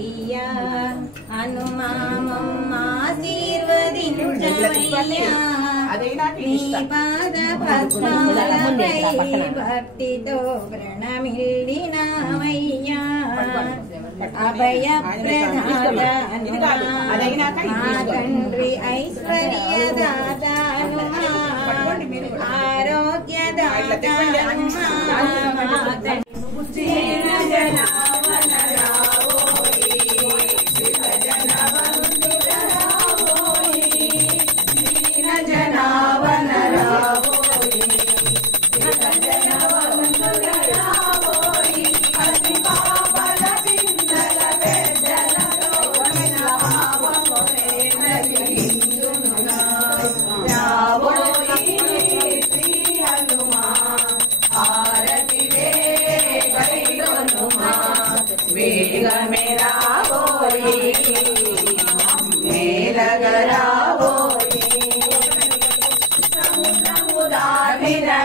రావయ్యా హనుమామమ్మాశీర్వదించవయ్యా నీ పాద పద్మాలపై భక్తితో ప్రణమిల్లినావయ్యా అభయ ప్రదాత మా తండ్రి ఐశ్వర్యదాత ఆరోగ్యదాత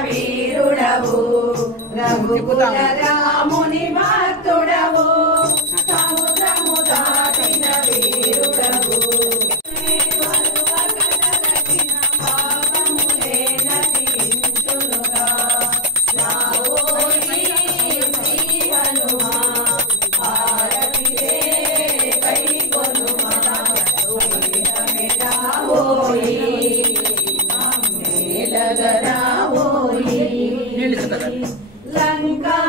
వీరుడవు రఘుకుల రాముని భక్తుడవు సముద్రము దాటిన వీరుడవు లంకా